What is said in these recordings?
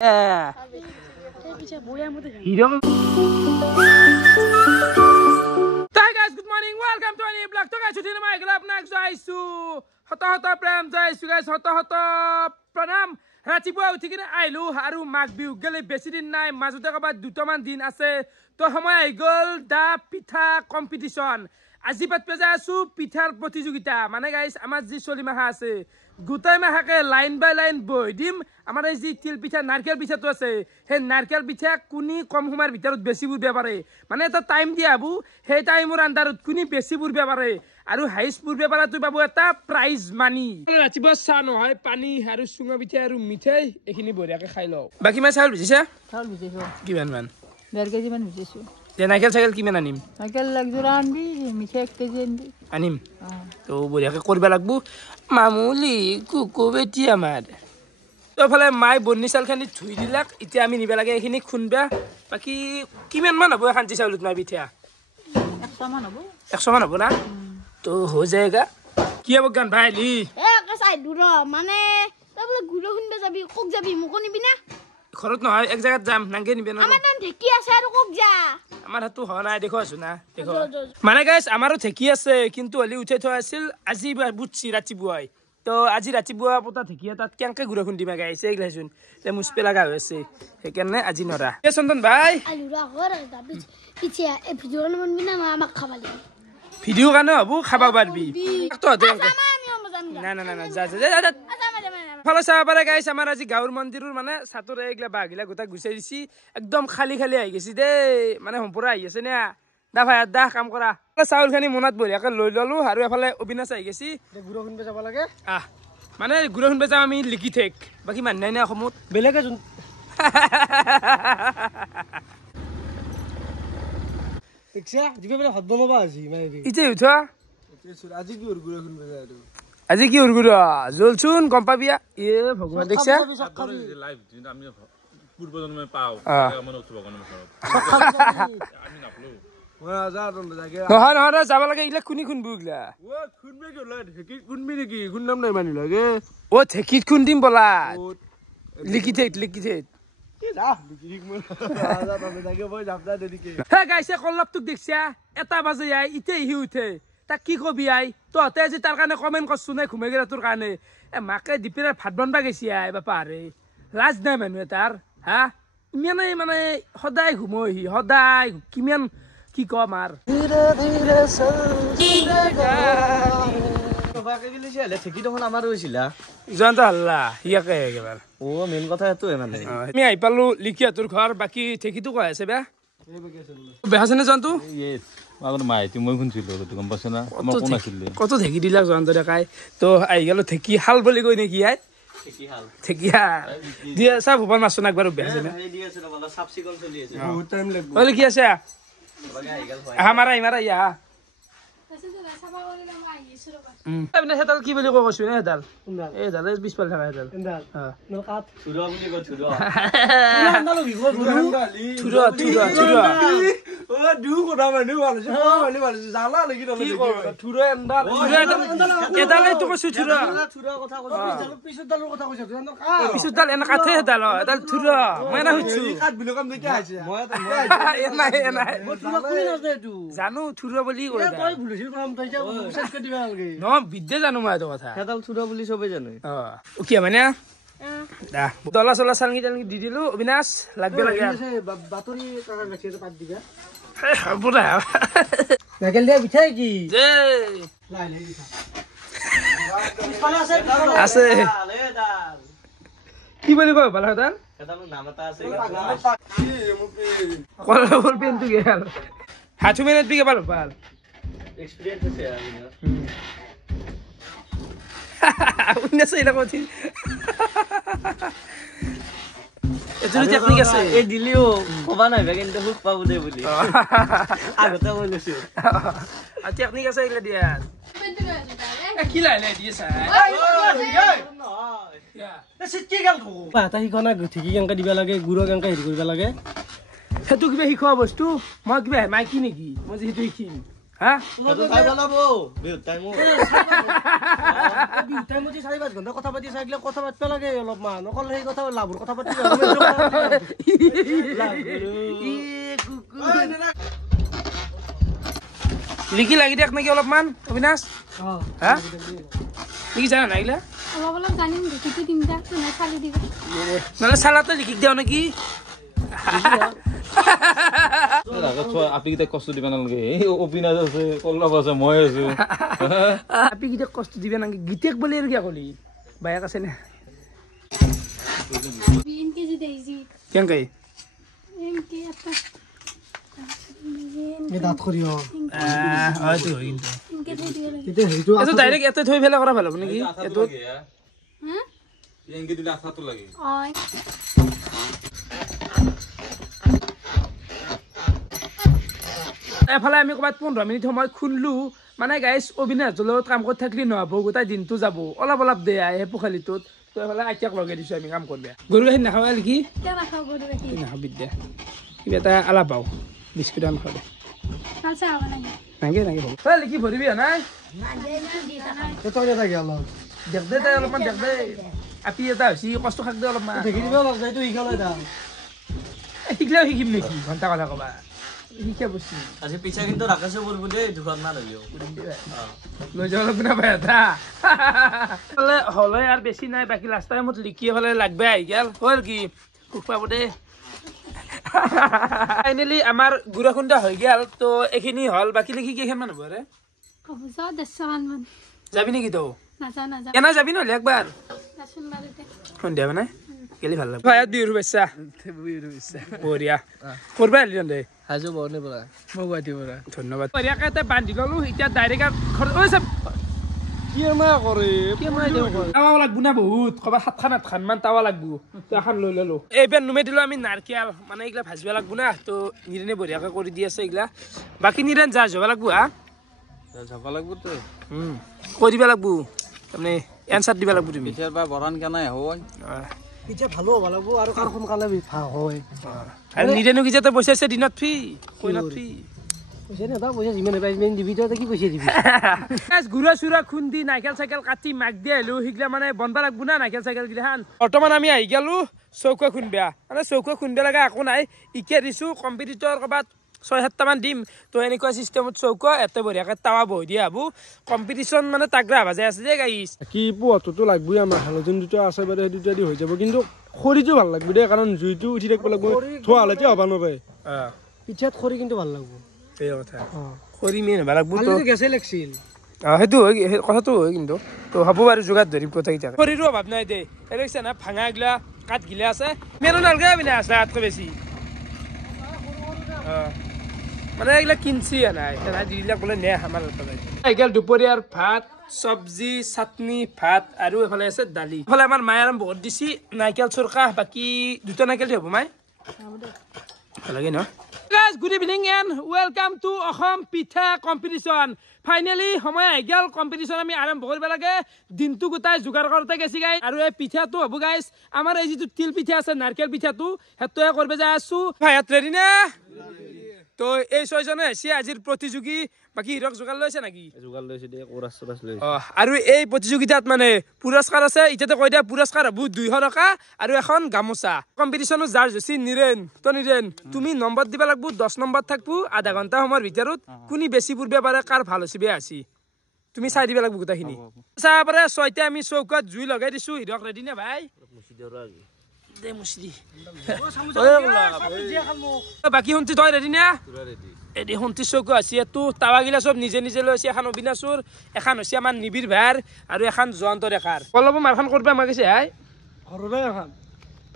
Hero. Hi guys, good morning. Welcome to a new vlog. To guys, today my club next jaisu. Hota prem jaisu guys. Hota pranam. Ratibua uthikine ailu haru magbiu gele besi din nai majuta ka bad dutoman din ase to homoy aigol da pitha competition আজি পাত Payza আছো পিঠাৰ প্ৰতিযোগিতা মানে guys আমাৰ G চলি মাহা আছে গুটাই মাহাকে line বাই line বই দিম আমাৰ এই জি তিল পিঠা নাৰকেল পিঠাটো আছে হে নাৰকেল পিঠা কুনি কম সময়ৰ ভিতৰত বেছি বুৰবে পাৰে মানে এটা টাইম দিয়াবু হে টাইমৰ আন্ডাৰত কুনি বেছি বুৰবে পাৰে আৰু হাইস বুৰবে পাৰা তুই বাবু এটা প্ৰাইজ মানি ৰাতিপুৱা চা নহয় পানী আৰু সুঙা পিঠা আৰু মিঠাই এখিনি বঢ়িয়াকে খাই লও বাকি মই চাউল বুজিছা চাউল বুজিছো কিমান মান 1.5 কেজি মান বুজিছো নারকেল সাইকেল কিমান আনিম নারকেল লাগজোৰা আনবি মিঠা 1 কেজি আনবি আনিম তো বঢ়িয়াকে কৰিব লাগবো মামুলি কুকু বেটি আমাৰ তো ফলে মাই বন্নি চালখানি ধুই দিলাক এতিয়া আমি নিবা লাগে এখিনি খুনবা বাকি কিমান মান হ'ব খান্তি চাউলত মাই পিঠা 100 মান হ'ব 100 মান হ'ব না তো হৈ যায়গা কি হ'ব গান ভাই লি এ কাসাই দূৰ মানে তবলে গুড়ো খুনবে যাবি কক যাবি মুকো নিবি না ঘৰত নহয় এক জায়গাত যাম নাংগে নিবে না আমাৰ তেন ঢেকি আছে আৰু কক যা আমাৰ হাতু হ নাই দেখো আছো না দেখো মানে গাইস আমাৰো ঠেকি আছে কিন্তু হলি উঠে থৈ আছিল আজি বুটছি ৰাতিপুৱাই তো আজি ৰাতিপুৱা পতা ঠেকি তাত কেনকে গুড়া খুন্দিমা গাইছে এইগলাছুন তে মুছপে লাগা হৈছে সেইকাৰণে আজি নৰা এ চন্দন ভাই আলুৰা ঘৰ যাবি পিছিয়া এ ভিডিঅ নবনবি না আমাক খাবালি ভিডিঅ কাৰণে হবু খাবা পাৰবি তো দে না না না যা যা ফলো চাব পাৰে গাইছ আমাৰ আজি গাঁৱৰ মন্দিৰৰ মানে ছাতৰ এইগলা বাগিলা গোটা গুচাই দিছি একদম খালি খালি আহি গৈছি দে মানে সম্পূৰ্ণ আহি আছে না দা ভাই দা কাম কৰা চাউল খানি মনত বঢ়িয়াকে লৈ ললো আৰু এফালে অবিনাশ আহি গৈছি গুড়া খুনবে যাব লাগে মানে গুড়া খুনবে যাম আমি লিখি থেক বাকি মান নাই না অসমত বেলেগে যোন ইচ্ছা জিকে বেলে হাত বনাবা আজি মানে ইতে উঠা আজি কি গুড়া খুনবে যায় আৰু আজি কি উৰগুৰা জলচুন গম পাবিয়া এ ভগৱান দেখছা লাইভ যেটা আমি পূর্ব জন্মে পাও আমার উঠব কোন আমি নাপলো ওয়া যা তোন জাগে নহয় নহয় যাব লাগে ইলা কুনি খুনবু ইলা ও খুনবে কি লয় ঢেকি খুনবি নেকি খুন নাম নাই মানি লাগে ও ঠেকিত খুন্দিম বলা লিখি থেক কি যা লিখি মই যা তবে জাগে মই যাবদা দেদিকে হে গাইছে কল্লাপটুক দেখছা এটা বাজে আই ইতে হি উঠে তা কি কবি আই তহতে আজি তাৰ কাৰণে কমেন্ট কৰছু নাই ঘুমে গেলা তোৰ কাৰণে এ মাকে দিপিৰে ভাত বনবা গেছি আই বাপা ৰে লাজ নাই মানুহে তাৰ হা ইমানে মানে সদায় ঘুমহি সদায় কিমান কি কম আর ধীরে ধীরে চলছিলা বাকে গলি ছেলে ঠেকি তখন আমার হইছিলা জানতা আল্লাহ ইয়াকে একেবাৰ ও মেন কথা এতো মানে আমি আই পালো লিখিয়া তোৰ ঘৰ বাকি ঠেকিটো কয় আছে বে বেহাছনে জানতো ইয়েস আগৰ মাইতি মই শুনছিলো তো গম পাছ না আমাৰ কোন আছিল কত ঠেকি দিলাক জানতো দেখাই তো আই গেল ঠেকি হাল বুলি কই নেকি আই ঠেকি হাল দিয়া সব ভুবন মাছ না একবাৰ বেহাছনে দি আছে বলা সাবসিকন চলি আছে বহুত টাইম লাগবে বলে কি আছে মারা ইয়া আপনি হেতাল কি বুলি কৈছো নে হেতাল এই দালে 20 পাল থাকা হেতাল নল কাট থুরা বুলি কই থুরা থুরা ও দু কোনা মানে ভালো জালা লাগি নল থুরা এন্ডাল এদালে তো কৈছো থুরা কথা কৈছো পিছত দালৰ কথা কৈছো জানো কা পিছত দাল এনা কাঠে হেতাল এদাল থুরা মই না হইছো কাট বিলো কাম দেখি আছে মই নাই থুরা কোনি নজে তু জানো থুরা বুলি কই তই ভুলিছিল কাম তই যা শেষ কৰি দিবা লাগে ন বিদ্যে জানো মই এটা কথা হেতাল থুরা বুলি সবে জানে ও কি মানে দা দলা চলা চালঙি টালঙি দি দিলো অবিনাশ লাগবে লাগে বাতৰি কাকা গাছিতে পাত দিবা বুঢ়া নাকেল দিয়া বিঠাই কি জে লাই লাই দিছা আছে আছে কি বুলি কয় ভাল হেতাল হেতাল নাম এটা আছে কলা বল পেনটো গেল হাতু মিনিট বিকে ভাল ভাল এক্সপেরিয়েন্স আছে আমি উন্নছ ইলা কইছি এতুরি টেকনিক আছে এ দিলিও কবা নাই কিন্তু হুক পাবো দে বুলি আগতে বলিছো আ টেকনিক আছে ইলা দিয়া কি লাইলে দিয়ে চাই সিটকি গেল কো পাতা হিকনা গুঠিকি কেনকা দিবা লাগে গুড়ো কেনকা হেৰি কৰিবা লাগে হেতু কিবা শিখোৱা বস্তু মই কিবা মাইকি নেকি মই যেহেতু শিকিম হা চাই পেলাব বিহুত টাইমত বিহু টাইমত 4-5 ঘণ্টা কথা পাতি চাইলে কথা পাতিব লাগে অলপমান অকল সেই কথা লাভৰ কথা পাতি লিখি লাগি দিয়ক নেকি অলপমান অবিনাশ হা লিখি জানা নাইলা অলপ অলপ জানিম লিখিটো দিম দা তুমি চালি দিবা নহলে চালাতে লিখি দিও নেকি আপি কিটা কষ্ট দিবা নালাগে এই অবিনাশ আছে কল্লভ আছে মই আছো আপি কিটা কষ্ট দিবে নাকি গীতেক বলি আৰু কিয়া কলি বায়াক আছে নে 3 কেজি দেইছি কেনকে এমকে আপা এই দাঁত কৰিও হয়তো হয় কিন্তু এমকে দেই দিলে তেতিয়া হেৰিটো এটো ডাইৰেক্ট এতে থৈ ফেলা কৰা ভাল হ'ব নেকি এটো হ্যাঁ এংগে দিলে আছাটো লাগে অয় এফালে আমি ক'ৰবাত 15 মিনিট সময় খুনলো মানে গাইছ অবিনাশৰ লগত কাম কৰি থাকলি নহ'ব গোটাই দিনটো যাব অলপ অলপ দে আহে পোখালিটোত তো এফালে আইতাক লগাই দিছোঁ আমি কাম কৰিবা গৰু গাখীৰ নাখাবা নেকি তে নাখাও গৰু ৰাখি নাখাবি দে কিবা এটা আলা পাওঁ বিস্কুট নাখাওঁ দে কাল চাব নাই নাগে নাগে হ'ব তই লিখি ভৰিবি নাই তই নাথাকে অলপ দেখ দে তাই অলপমান দেখ দে আপি এটা হৈছে কষ্ট খাক দে অলপমান দেখি দিব অলপ যাইতো শিকালে দাম শিকলেও শিকিম নেকি ঘণ্টা কথা ক'বা শিকা বস্তু আজি পিছা কিন্তু ৰাকেশে কৰিব দেই দুখন মান হইও লৈ যাব লাগব না ভাই এটা হলে আর বেশি নাই বাকি লাস্ট টাইমত লিখিয়ে ফেলে লাগবে আহি গেল হল কি সুখ পাব দে ফাইনালি আমার গুড়া খুন্দা হৈ গেল তো এইখিনি হল বাকি লিখি কেইখনমান হ'ব ৰে হ'ব যাও 100 মান যাবি নেকি তো নাজা নাজা কেনা যাবি নহলে একবার রাসুন বাড়িতে সন্ধিয়া মানে গেলি ভাল লাগবে ভাই দুই শুভেচ্ছা বঢ়িয়া কৰবা আহিলি দে হাজো বনে পৰা মই গুৱাহাটী পৰা ধন্যবাদ বঢ়িয়াকে এটা বান্ধি ললো এতিয়া ডাইৰেক্ট ঘৰ ঐ চাব কি মা কৰে তাৱা লাগবো না বহুত কবা 7-8 মান তাৱা লাগবো তো এখন লৈ ললো এইবাৰ নুমে দিলো আমি নাৰকেল মানে এইগিলা ভাজিব লাগবো না তো নিৰেনে বঢ়িয়াকে কৰি দি আছে এইগিলা বাকি নিৰেন যা যাব লাগবো হা যাব লাগব তো কৈ দিবা লাগবো তাৰমানে এনচাৰ দিবা লাগবো তুমি পিছৰ বা বৰান কেনে হয় এতিয়া ভালো হ'ব লাগব আৰু কাৰ সোনকালে ভাল হয় আৰু নিৰেনো কি যাতে পইচা আছে দিনত ফ্ৰী কইনাত ফ্ৰী পইচা নেদা পইচা যিমান পাই সিমান দিবি তই কি পইচা দিবি গুড়া চুৰা খুন্দি নাইকেল চাইকেল কাটি মাক দি আহিলো সিগলা মানে বনবা লাগবো না নাইকেল চাইকেল গিলাখান বৰ্তমান আমি আহি গেলো চৌকা খুন্দা মানে চৌকা খুন্দা লগা একো নাই ইকে দিছো কম্পিটিটৰ ক'ৰবাত 6-7টা মান দিম তো এনেকুৱা চিষ্টেমত চৌকা এতে বঢ়িয়াকে তাৱা বহি দিয়া হবো কম্পিটিশ্যন মানে তাগৰা ভাজাই আছে যে গাইছ কি পোৱাটোতো লাগবই আমাৰ হালধন দুটা আছে বাৰু সেই দুটা দি হৈ যাব কিন্তু খৰিটো ভাল লাগব দেই কাৰণ জুইটো উঠি থাকিব লাগব থোৱা হ'লে হ'ব নপায় পিঠাত খৰি কিন্তু ভাল লাগব এই কথা খৰি মেইন হ'ব লাগবো তো গেছেই লাগছিল সেইটো হয় কথাটো হয় কিন্তু তো হ'ব বাৰু যোগাৰ ধৰিম কথাকেইটা খৰিৰো অভাৱ নাই দেই দেখিছে না ভাঙা গিলা কাঠ গিলা আছে মেলো নালগে আবিনা আছে তাতকৈ বেছি মানে এইগিলা কিনছি নাই যিবিলাক বোলে নে আমাৰ এইগাল দুপৰীয়াৰ ভাত চব্জি চাটনি ভাত আৰু এফালে আছে দালি এফালে আমাৰ মায়ে আৰু বহুত দিছি নাইকেল চৰকা বাকী দুটা নাইকেল হ'ব মাই লাগে ন Guys, good evening and welcome to Ahom Pitha competition. Finally, সময় আহি গেল কম্পিটিশন আমি আৰম্ভ কৰিব লাগে দিনটো গোটাই যোগাৰ কৰতে গেছি গাইছ আৰু এই পিঠাটো হ'ব গাইছ আমাৰ এই যিটো তিল পিঠা আছে নাৰকেল পিঠাটো হেতোয়ে কৰিব যাই আছো ভাইয়াত ৰেডি না তো এই ছয়জনে আছে আজিৰ প্ৰতিযোগী বাকি হিৰক যোগাৰ লৈছে নাকি যোগাৰ লৈছে দে কোৰাছ চৰাছ লৈ আৰু এই প্ৰতিযোগিতাত মানে পুৰস্কাৰ আছে ইটাতে কৈ দিয়া পুৰস্কাৰ হ'ব 200 টকা আৰু এখন গামোচা কম্পিটিশনত যাৰ জসি নিৰেন তো নিৰেন তুমি নম্বৰ দিবা লাগব 10 নম্বৰ থাকবো আধা ঘন্টা সময়ৰ ভিতৰত কোনি বেছি পূৰ্বে পাৰে কাৰ ভাল হৈছে বেয়া আছে তুমি চাই দিবা লাগব গোটাখিনি চাপৰে ছয়তে আমি চৌকাত জুই লগাই দিছো হিৰক ৰেডি না ভাই দে মুছলি বাকি হন্তি তই ৰেডি না এদি হন্তি চৌকা আছে তো তাৱা গিলা সব নিজে নিজে লৈছে এখন অবিনাশৰ এখন হৈছে আমাৰ নিবিৰ ভাৰ আৰু এখন জয়ন্তৰ এখাৰ কলব মাৰখান কৰবা মাগিছে হাই ঘৰলৈ এখন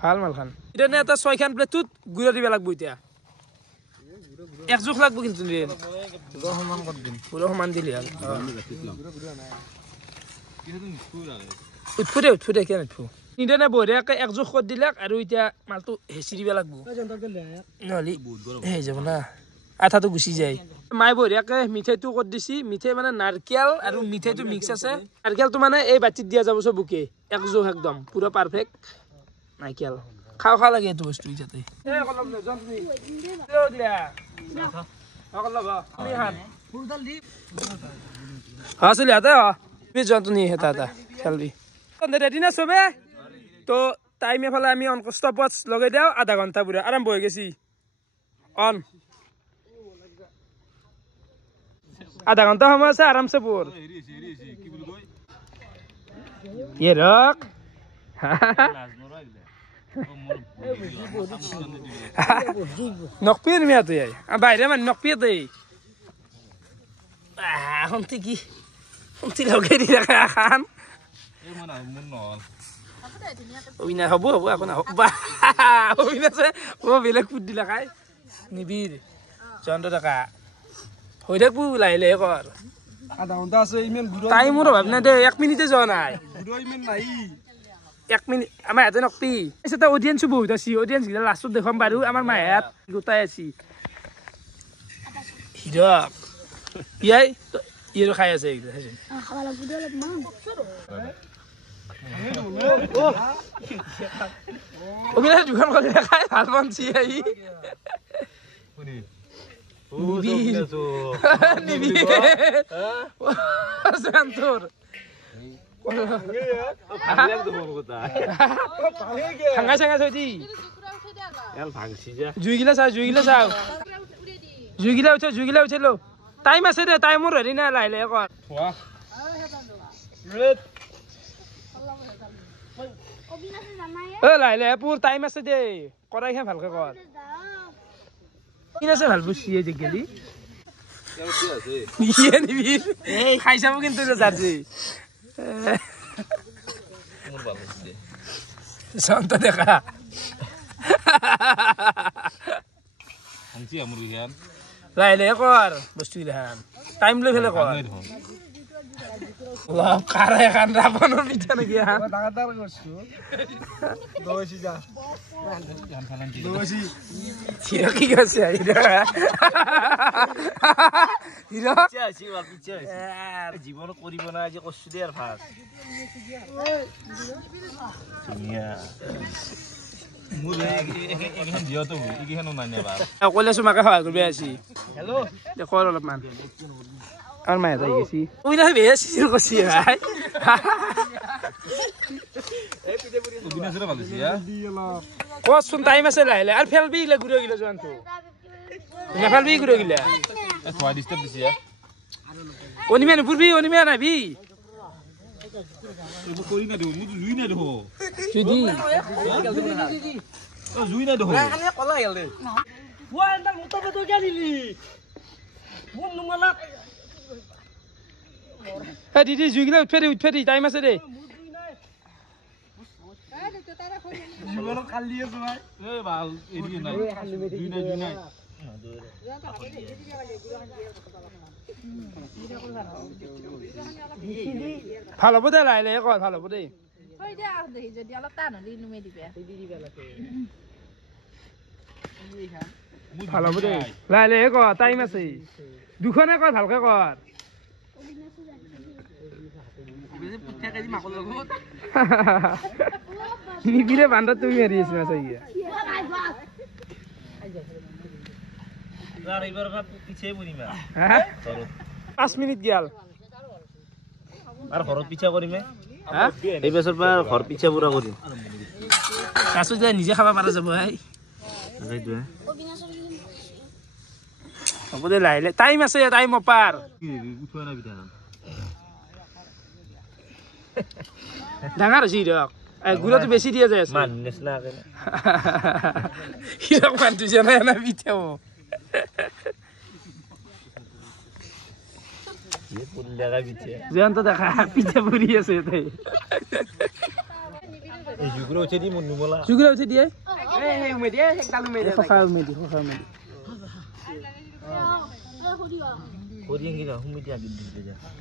ভাল মালখান ইতেনে এটা 6খান প্লেটত গুড়া দিবা লাগব এতিয়া এক জোখ লাগব কিন্তু নিৰেন সমান কৰি দিম পুৰো সমান দিলি আৰ উঠফুটে কেন উঠফু নিদেনে বঢ়িয়াকে এক জোখ কৰি দিলাক আৰু এতিয়া মালটো হেঁচি দিব লাগব নহ'লে হৈ যাব না আঠাটো গুচি যায় মায়ে বঢ়িয়াকে মিঠাইটো কৰি দিছি মিঠাই মানে নাৰকেল আৰু মিঠাইটো মিক্স আছে নাৰকেলটো মানে এই বাটিত দিয়া যাব চবকে এক জোখ একদম পুৰা পাৰফেক্ট নাৰকেল খাও লাগে এইটো বস্তু ইজাতে চলি হাতে যোৱাটো নি হেতা এটা খেলবি ৰেডি না চবে তো টাইম এফালে আমি অন ষ্টপৱাচ লগাই দিওঁ আধা ঘণ্টা পুৰা আৰম্ভ হৈ গেছি অন আধা ঘণ্টা সময় আছে আৰামছে পঢ় ৰক নকপিয়ে তুমি ইয়াতে বাহিৰে মানে নকপিয়ে দেই শুনতি কি শুনতি লগাই দি ৰাখা খান অবিনা হ'ব হ'ব একো নহ'ব অবিনাছে বেলেগ ফুট দিলা খাই নিবিৰ জয়ন্ত ডেকা হৈ থাকবো লাহে লাহে কৰ আধা ঘণ্টা আছে ইমান তাই মোৰ ভাব নাই দে 1 মিনিটে যোৱা নাই ইমান নাই 1 মিনিট আমাৰ ইয়াতে নকপি এটা অডিয়েন্সো বহুত আছে অডিয়েন্স গিলা লাষ্টত দেখাম বাৰু আমাৰ মায়াত গোটাই আছি হিৰক ইয়াই ইয়েৰো খাই আছে খাব লাগিব দে অলপমান অবিনাশে দোকান কৰি খাই ভাল মানছি আহি ভাঙা চাঙা থৈ দি জুইগিলা চাও জুইগিলা উঠিলো টাইম আছে দে টাইমৰ হেৰি নাই লাহে লাহে কৰ লাহে লাহে পুৰ টাইম আছে দে কৰাই খাই ভালকে কৰ কি আছে ভাল বুঝিয়ে যে গেলি নিয়ে নিবি খাই চাব কিন্তু যাচ্ছি শান্ত দেখা লাহে লাহে কৰ বস্তু গিলাখান টাইম লৈ ফেলে কৰ খাৰা এখন ৰাৱণৰ পিঠা নেকি হিৰ কি কৈছে জীবন কৰিব না আজি কষ্ট দে আৰ ভাত অকলে চুমাকে সহায় কৰিব আছি কৰ অলপমান আর মায়া যাই গেছি ওই না বেয়া সিজুর করছি ভাই কচোন টাইম আছে লাইলে আর ফেলবি গিলা ঘুরে গিলা জোয়ান তো না ফেলবি ঘুরে গিলা অনিমে নুপুরবি অনিমে নাবি দিদি জুইগিলা উঠে দি টাইম আছে দে ভাল হ'ব দে লাহে লাহে কৰ ভাল হ'ব দে ভাল হ'ব দে লাহে লাহে কৰ টাইম আছে দুখনে কৰ ভালকে কৰ নিবিৰে বান্দৰ তুমি মাৰি আছো মাছ আহি 5 মিনিট গেল আৰ ঘৰত পিছা কৰিমে এই বছৰ পৰা ঘৰ পিছা পুৰা কৰিম কাছো যে নিজে খাব পাৰা যাব ভাই হ'ব দে লাহে টাইম আছে টাইম অপাৰ উঠোৱা না বিটা ডাঙৰ হৈছে হিৰক গুড়াটো বেছি দিয়া যায় আছে মান নেছনা হিৰক মানটো যে নাই না পিঠাও জয়ন্ত দেখা পিঠা পুৰি আছে তাই জুগুৰা উঠে দি মন নুমলা জুগুৰা উঠে দিয়ে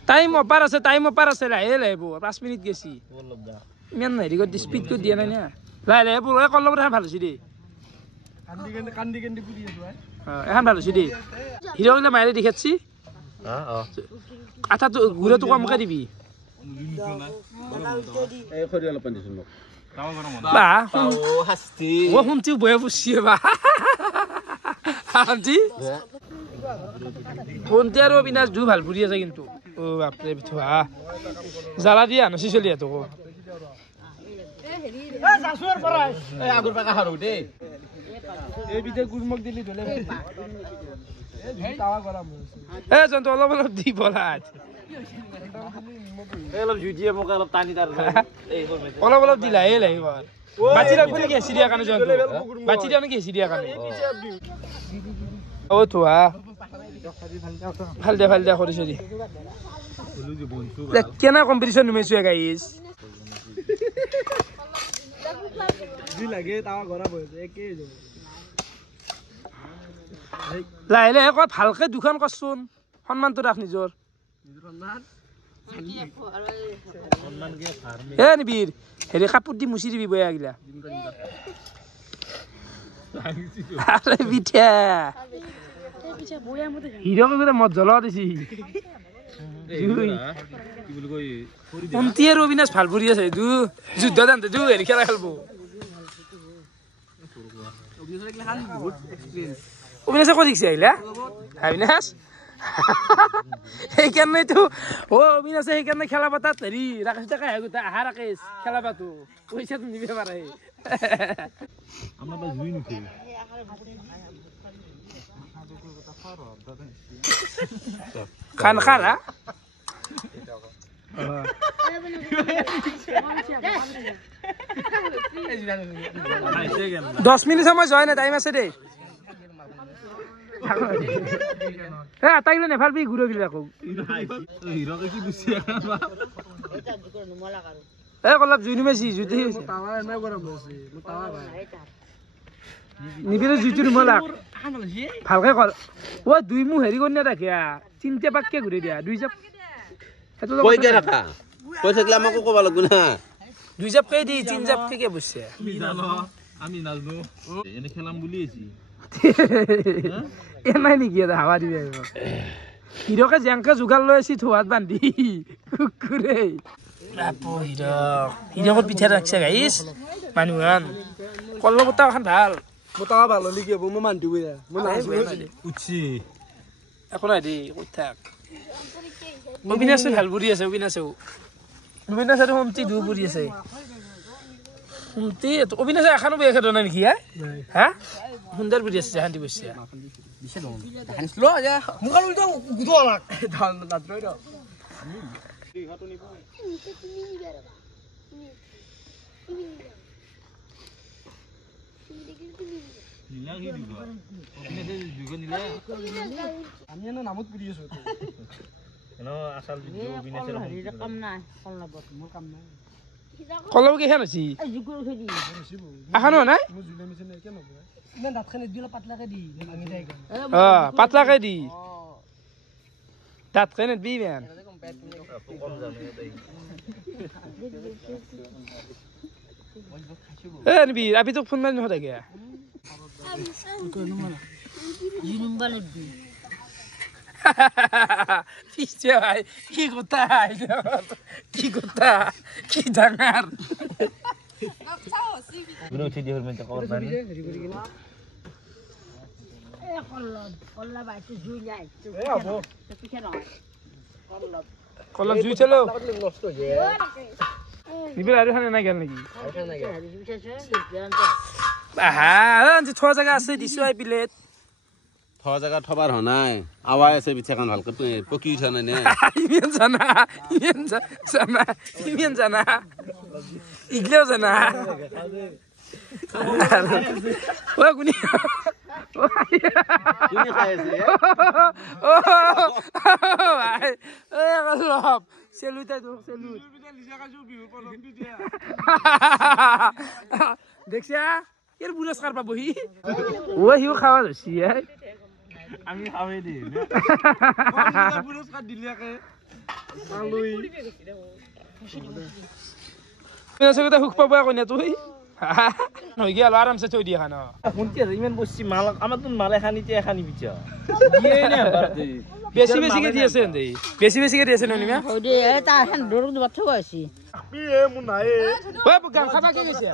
টাইম অপাৰ আছে লাহে লাহে 5 মিনিট গেছি ইমান হেৰি কৰি স্পীড কৰি দিয়া নাই না লাহে লাহে পুৰা কল লগত ভাল হৈছে দেই এখন ভাল হৈছে দেই হিৰক গিলা মাৰি দেখাচ্ছি আঠাটো গুড়াটো কমকে দিবি শুনছিও বয়ে পুষিয়ে বা ফোনতে আৰু অবিনাশ দু ভাল ফুৰি আছে কিন্তু ও বাপৰে থোৱা জ্বালা দিয়া নচি চলি তোক আগৰ পৰা কাহাৰো দেই এই বিতে গুৰমক দিলি ধলে তাৱা গৰম এ জন্তু অলপ অলপ দি বলাত অলপ জুই দিয়ে মোক অলপ টানি তাৰ অলপ অলপ দিলা এই লাগিব বাচি ৰাখব নেকি চিৰিয়া কাৰণে জন্তু বাচি দিয়া নেকি চিৰিয়া কাৰণে ও থোৱা ভাল দে কৰিছ দি কেনা কম্পিটিশন নুমাইছো গাইছ দি লাগে তাৱা গৰম হৈ একে লাহে লাহে কয় ভালকে দুখন কৰচোন সন্মানটো ৰাখ নিজৰ এ নিবিৰ হেৰি কাপোৰ দি মুচি দিবি বয়া গিলা আৰে পিঠা হিৰক গোটে মদ জ্বলা দিছি আৰু অবিনাশ ভাল ফুৰি আছে দু যুদ্ধ জানতে দু হেৰি খেলা খেলব অবিনাশে ক'ত শিকছে আহিলা অবিনাশ সেইকাৰণেতো অবিনাশে সেইকাৰণে খেলা পাতাত হেৰি ৰাকেশ টকা আহা ৰাকেশ খেলা পাতো পইচাটো নিবি পাৰে খান খাৰা 10 মিনিট সময় যায় না টাইম আছে দে এ আটাইলে নেফালবি ঘুরে গিলা কো হিরকে কি বুঝছি এ কলপ জুইনি মেসি জুইতে তাৱা এনে গৰম হৈছে মই তাৱা ভাই নিবিলে জুইটো নুমলা ভালকে কৰ ও দুই মু হেৰি কৰি না ৰাখিয়া চিন্তা পাককে ঘুরে দিয়া দুই জাপ এটো কই কে রাখা কই থাকলে আমাকে কবা লাগব না দুই জাপ কে দি তিন জাপ কে বসছে আমি নাজনো এনে খেলাম বুলি আছি এ নাই নেকি এটা হাৱা দিবে হিৰকে জেংকে যোগাৰ লৈ আছি থোৱাত বান্ধি কুকুৰে বাপো হিৰকত পিঠা ৰাখছে গাইছ মানুহন কলবতা এখন ভাল মই তাৱা ভাল হলি কি হ'ব মই মান দিবই মই নাজনো উঠছি একো নাই দেই কৈ থাক অবিনাশে ভাল বুৰি আছে অবিনাশে আৰু হমতি দু বুৰি আছে হমতি অবিনাশে এখানো বেয়া খেদ নাই নেকি হা সুন্দৰ বুৰি আছে শান্তি বসছে ল যা মোক আৰু তো গুটো লাগ ধান নাদ্ৰই ৰ নিলা কি দিব এনে দুগো নিলা আমি এনে নামত পুৰি আছো এনো আসাল ভিডিও বিনাছে কাম নাই কল লগত মোৰ কাম নাই কলব কি হেন হৈছি এখানো নাই মই জুলে মিছে নাই কেন হ'ব ইমান দাঁতখানে দিলে পাতলাকে দি ভাঙি যায় পাতলাকে দি দাঁত খানে দি বেন এ নিবি আপি তোক ফোন মাৰি নহতে গে পিছে ভাই কি কথা কি ডাঙৰ গুলো উঠি দিহৰ মেতে কবৰ পানি কলম জুই চলো নিবিল আৰু খানে নাই গেল নেকি আহা থোৱা জাগা আছে দিছো আই প্লেট থোৱা জাগা থবাৰ হ নাই আৱাই আছে পিঠাখন ভালকে পকি উঠা নাই নে ইমিয়ান জানা ইগলেও জানা ও গুনি কোনে খাই আছে ও ভাই এ কলম সেলুট তো সেলুট দেখছা এর পুরস্কার পাবো হি ও হিও খাওয়া যাচ্ছি আমি খাওয়াই দি পুরস্কার দিলিয়াকে আলুই সুখ পাব কইনা তুই হৈ গেল আৰামছে থৈ দিয়া খান শুনতে ইমান বসছি মাল আমার তো মালে খানিতে খানি পিছা দিয়ে না বারতে বেছি বেছিকে দি আছে এন্দেই বেছি বেছিকে দি আছে ননিমা হৈ দে তাৰ হেন দৰক দিব থৈ গৈছি ওই গান খাবা কি গৈছে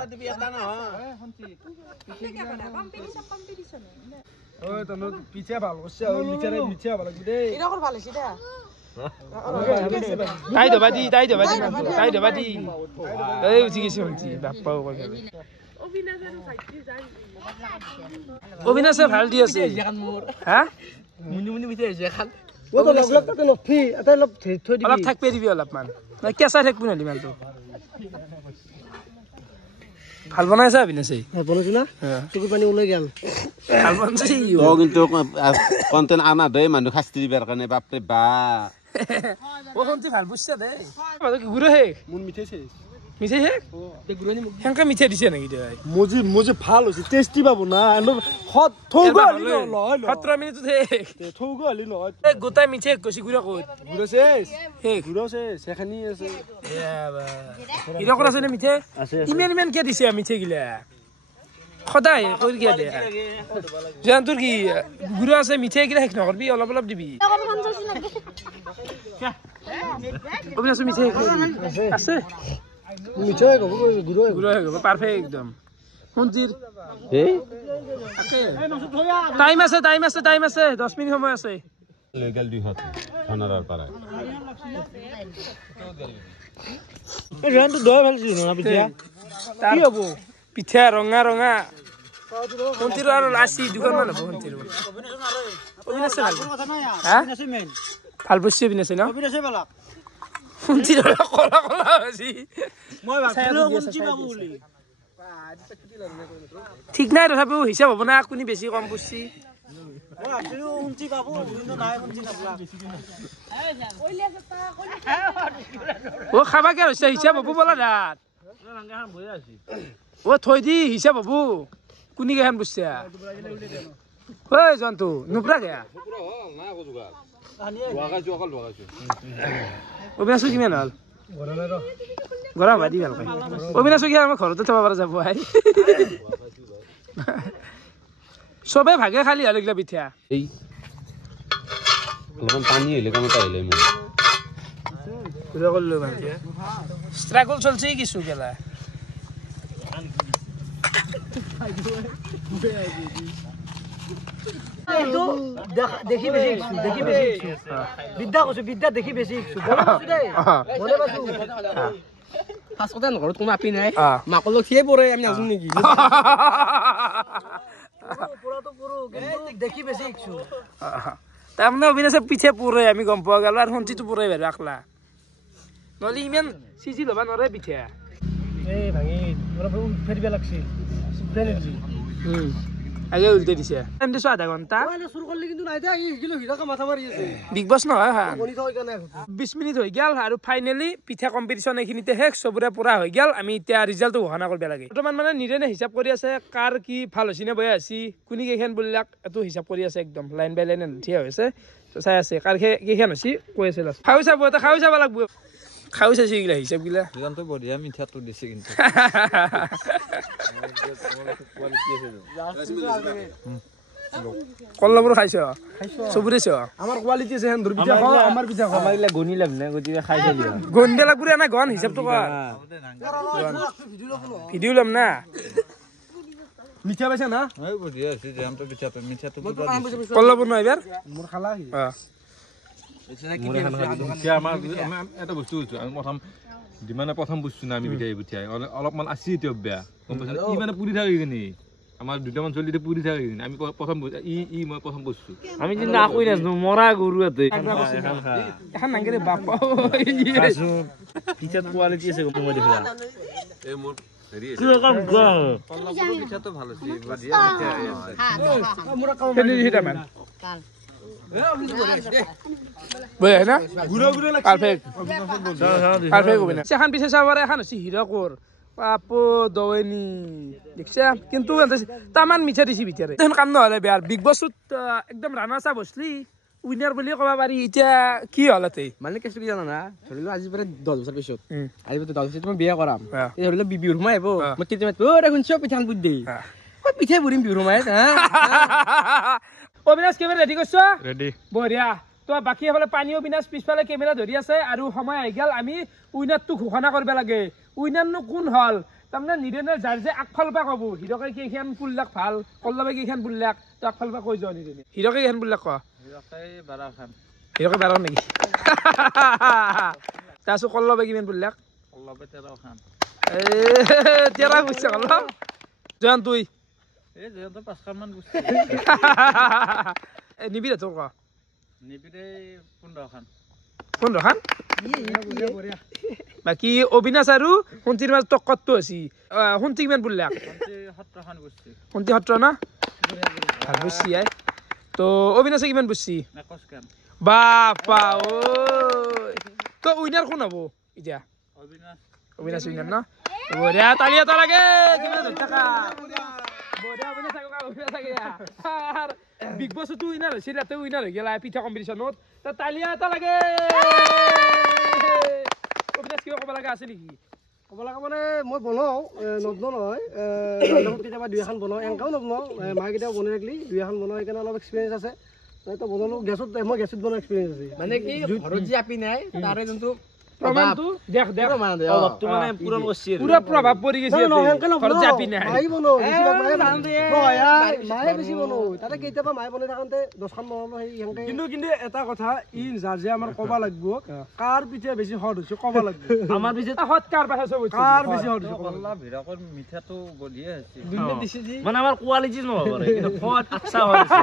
ওই তনো পিছে ভাল করছে আর মিছে ভালো লাগবে দে ইনকৰ ভাল হৈছে দে তাই দবা দি এই উঠি গেছে হন্তি বাপ্পা কই ফেলে অবিনাশে ভাল দি আছে হা মুনি মুনি বিতে আছে খান ও তো লাভ তাতে লফি এটা লফ থৈ দিবি অলপ থাকপে দিবি অলপমান না কেঁচা থাকবি না দিমানটো ভাল বনাইছা অবিনাশে বনাইছ না চকুৰ পানী ওলাই গেল ভাল বনাইছে ও কিন্তু কন্টেন্ট আনা দেই মানুহ শাস্তি দিবার কাৰণে বাপৰে বা ও হন্তি ভাল বুঝছে দে গুড়ো হে মন মিঠাইছে মিঠাই হে তে গুৰানি হেনকা মিঠাই দিছে নাকি দে মজি ভাল হৈছে টেস্টি পাবো না হট থৌগো আলি নহয় 17 মিনিট হে থৌগো আলি নহয় এই গোটাই মিঠাই কছি গুড়া কত গুৰাছে হে গুৰাছে সেখানি আছে ইৰা কৰা আছে নে মিঠাই ইমান কে দিছে মিঠাই গিলা সদায় কই গিয়া দে জান তোৰ কি গুড়া আছে মিঠাই গিলা হেক নকৰবি অলপ অলপ দিবি অবিনাশ মিঠাই আছে মিঠাই গব গুৰা গুড়া হে পাৰফেক্ট একদম হন্তিৰ এই টাইম আছে 10 মিনিট সময় আছে লৈ গেল 2 হাত থানাৰ পাৰা এই ৰানটো দয় ভাল আছিল না পিঠা কি হ'ব পিঠা ৰঙা ৰঙা হন্তিৰ আৰু লাচি দুখন মান হ'ব হন্তিৰ অবিনাশ ভাল হা ভাল বস্তু অবিনাশ ন অবিনাশে বালা হন্তিৰ কলা কলা হৈছে মই ভাবিলো কোনটি বাবু বুলি ঠিক নাই তথাপিও হিচাপ হ'ব না কোনি বেছি কম বুঝছি মই ভাবিলো কোনটি বাবু কিন্তু নাই কোনটি নাপলা ও খাবা কে হৈছে হিচাপ হ'ব বলা দাঁত ও থৈ দি হিচাপ হ'ব কোনি কেখান বুঝছা ঐ জন্তু নুপুৰা গেয়া অবিনাশ কিমান হ'ল গৰম ভাদি ভাল পাই অবিনাশ কি আমাৰ ঘৰতে থব পৰা যাব আই চবে ভাগে খালি হল এইগিলা পিঠা এই অলপমান পানী আহিলে কামত আহিলে মোৰ পুরা করলো ভাইয়া স্ট্রাগল চলছে কিছু গেলা দেখি বেশি বিদ্যা কৈছো বিদ্যা দেখি বেশি বলে বাসু ফাস কথা নকৰো তুমি আপি নাই মাকলো কিয়ে পৰে আমি নাজনো নেকি পুৰাটো পুৰো দেখি বেশি ইচ্ছু তাৰমানে অবিনাশে পিঠে পুৰে আমি গম পোৱা গেল আৰু হন্তিটো পুৰে বেৰ ৰাখলা নহলে ইমান চিচি ল'বা নৰে পিঠা এই ভাঙি অলপ ফেৰিব লাগছে আগে উল্টে দিছে টাইম দিছো আধা ঘন্টা চুৰ কৰিলে কিন্তু নাই দে কিলো হিৰাকা মাথা মাৰি আছে বিগ বছ নহয় হা গণি থৈ কেনে 20 মিনিট হৈ গেল আৰু ফাইনালি পিঠা কম্পিটিশন এইখিনিতে শেষ সবৰে পুৰা হৈ গেল আমি এতিয়া ৰিজাল্টটো ঘোষণা কৰিব লাগে বৰ্তমান মানে নিৰেনে হিচাপ কৰি আছে কাৰ কি ভাল হৈছে নে বেয়া হৈছে কোনি কেখান বলিলাক এটো হিচাপ কৰি আছে একদম লাইন বাই লাইন থিয়া হৈছে তো চাই আছে কাৰ কেখান হৈছে কৈ আছে লাষ্ট খাও চাব এটা খাও যাব লাগব খাও চাইছে গিলা হিচাপ গিলা দিগানটো বঢ়িয়া মিঠাটো দিছে কিন্তু কল্লাবোৰ খাইছ সবৰে ছ আমাৰ কোৱালিটি আছে হেন পিঠা খাও আমাৰ পিঠা খাও আমাৰ ইলা গনি লাভ না গতিকে খাই দিলি গন্ডে লাগবুৰে না গন হিচাপটো কৰ ভিডিও লম না মিঠা পাইছা না এই বঢ়িয়া আছে যে আমটো মিঠাটো পুৰা কল্লাবোৰ নহয় এবাৰ মোৰ খালা এটা বস্তু আমি প্ৰথম বস্তু না আমি পিঠাই পিঠাই অলপমান আছে এতিয়া বেয়া গম পাইছা ই মানে পুৰি থাকে কিনি আমাৰ দুটামান চলিতে পুৰি থাকে কিনি আমি প্ৰথম মই প্ৰথম বস্তু আমি কিন্তু আকই নাজনো মৰা গৰু এতে এখন নাংগেৰে বাপা পিঠাত কোৱালিটি আছে গম মই দেখিলা এই মোৰ হেৰি কি কাম গা পিঠাটো ভাল আছে সেটামান বঢ়িয়া না পারফেক্ট পারফেক্ট হবে না সেখান পিছে চাবারে এখন হচ্ছে হীরকর পাপো দওয়েনি দেখছা কিন্তু তামান মিঠা দিছি ভিতরে এখন কাম নহলে বেয়ার বিগ বছত একদম রানা চা বসলি উইনাৰ বুলি ক'ব পাৰি এতিয়া কি হ'ল এতে মানে কেছটো কি জানা না ধৰি লও আজি পৰা 10 বছৰ পিছত আজি পৰা 10 বছৰ মই বিয়া কৰাম এই ধৰি লও বিহুৰ সময় আহিব মই কেতিয়া শুনছ পিঠান বুট দেই পিঠা বুৰিম বিহুৰ সময় অবিনাশ কেমেৰা ৰেডি কৰিছ ৰেডি বঢ়িয়া তো বাকী এফালে পানী অবিনাশ পিছফালে কেমেৰা ধৰি আছে আৰু সময় আহি গ'ল আমি উইনাৰটো ঘোষণা কৰিব লাগে উইনাৰনো কোন হ'ল তাৰমানে নিৰেনে যাৰ যে আগফালৰ পৰা ক'ব হিৰকে কেইখন পুল্লাক ভাল কল্লবে কেইখন পুল্লাক তো আগফালৰ পৰা কৈ যোৱা নিৰেনে হিৰকে কেইখন পুল্লাক ক হিৰকে 12 নেকি তাৰপিছত কল্লবে কিমান পুল্লাক কল্লবে 13 খান 13 বুঝছে কল্লব জয়ন তুই এই জয়ন্ত 5 খান মান বুঝছে নিবিৰে তোৰ ক নিবিৰে 15 খান বাকি অবিনাশ আৰু শুন্তিৰ মাজত টক্কৰটো আছে শুন্তি কিমান পুল্লাক 17 খান বুঝছে শুন্তি 17 না ভাল বুঝছি আই তো অবিনাশে কিমান বুঝছি 21 খান বাপা ও তো উইনাৰ কোন হ'ব এতিয়া অবিনাশ উইনাৰ না বঢ়িয়া তালি এটা লাগে কিমান টাকা বঢ়িয়া অবিনাশ থাকে আর বিগ বস তো উইনাৰ হৈছিল তাতে উইনাৰ হৈ গেলা পিঠা কম্পিটিশনত তো তালি এটা লাগে অবিনাশ কিবা ক'ব লগা আছে নেকি ক'ব লগা মানে মই বনাওঁ নবনাওঁ নহয় কেতিয়াবা 2 এখন বনাওঁ এনেকাও নবনাওঁ মায়ে কেতিয়াবা বনাই ৰাখিলি 2 এখন বনাওঁ সেইকাৰণে অলপ এক্সপিৰিয়েঞ্চ আছে তো বনালোঁ গেছত মই গেছত বনোৱা এক্সপিৰিয়েঞ্চ আছে মানে কি ঘৰত যি আপি নাই তাৰে যোনটো প্ৰমাণটো দেখ অলপটো মানে পূৰণ কৰিছে পুৰা প্ৰভাৱ পৰি গৈছে ঘৰত জাপি নাই মায়ে বনাওঁ মায়ে বেছি বনাওঁ তাতে কেতিয়াবা মায়ে বনাই থাকোঁতে 10খন বনালোঁ সেই সেনেকৈ কিন্তু এটা কথা ই যাজে আমাৰ ক'ব লাগিব কাৰ পিঠা বেছি হট হৈছে ক'ব লাগিব আমাৰ পিছে হট কাৰ পাছে চব কাৰ বেছি হট হৈছে কল্লা ভিৰাকৰ মিঠাটো বঢ়িয়া হৈছে দুনিয়া দিছে জি মানে আমাৰ কোৱালিটি নহ'ব কিন্তু ফট আকছা হৈছে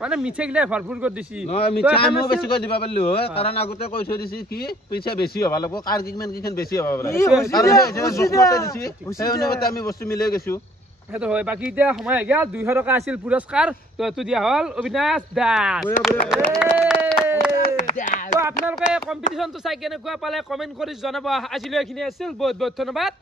মানে মিঠা গিলা ভৰপুৰ কৰি দিছি নহয় মিঠা আমিও বেছিকৈ দিব পাৰিলো হয় কাৰণ আগতে কৈ থৈ দিছি কি পিঠা বেছি হ'ব লাগিব কাৰ কিমান কিখন বেছি হ'ব লাগিব সেই অনুপাতে আমি বস্তু মিলাই গৈছো সেইটো হয় বাকী এতিয়া সময় গেল 200 টকা আছিল পুৰস্কাৰ তো এইটো দিয়া হ'ল অবিনাশ দাস তো আপোনালোকে কম্পিটিশনটো চাই কেনেকুৱা পালে কমেন্ট কৰি জনাব আজিলৈ এইখিনি আছিল বহুত বহুত ধন্যবাদ